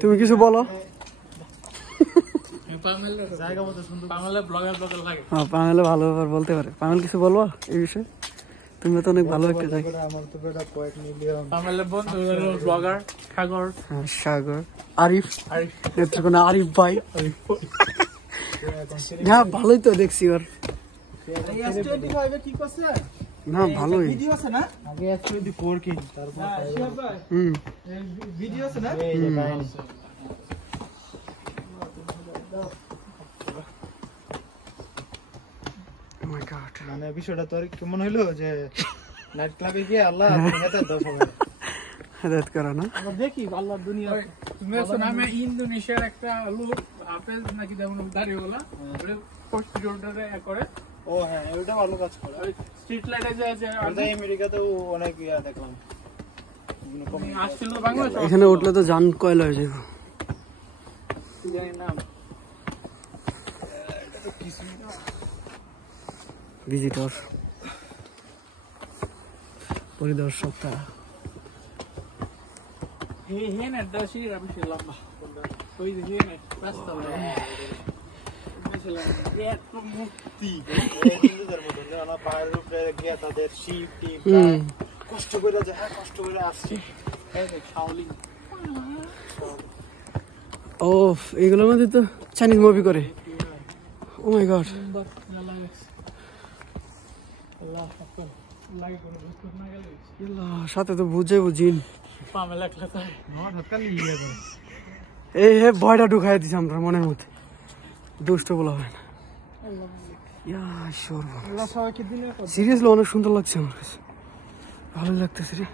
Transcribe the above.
তুমি কিছু বলো। পামেলে ভালো ব্যাপার বলতে পারে। পামেল কিছু বলবো এই বিষয়ে? তুমি তো অনেক ভালো একটা জায়গা। সাগর, আরিফ, নেত্রকোনা আরিফ ভাই। হ্যাঁ ভালোই তো দেখছি ওর। না ভালোই। মানে বিষয়টা তোর কেমন হইলো যে নাইট ক্লাবে গিয়ে আল্লাহ হেদায়েত দাও সবাই। হেদায়েত করো না? আমরা দেখি আল্লাহর দুনিয়া। তুমি আছো নামে ইন্দোনেশিয়ার একটা লোক হাফেজ নাকি যেমন দাড়িওয়ালা ওরে পোস্ট রোডারে করে। ও হ্যাঁ ওইটা ভালো কাজ করে। স্ট্রিট লাইটে যে আমরা আমেরিকাতেও অনেক ইয়া দেখলাম। আসছিল তো বাংলাদেশ। এখানে উঠলে তো জান কয়লা হয়ে যাবে। জানি না। ভিজিটর পরিদর্শক তারা। হে না দাসি রাবিশে লম্বা ওই যে হে রাস্তা মুক্তি হিন্দুদের মতো না পাহাড়ের উপরে গিয়া তাদের শিপ টিপ কষ্ট করে যায়, কষ্ট করে আসছে। শাওলিং ও এগুলোর মধ্যে তো চাইনিজ মুভি করে। ও মাই গড। সাথে তো বুঝে বুঝিন এই হে ভয়টা ঢুকাই দিছে আমরা মনের মধ্যে। দুষ্ট বলা হয় না। সিরিয়াসলি অনেক সুন্দর লাগছে আমার কাছে, ভালো লাগতেছে রে।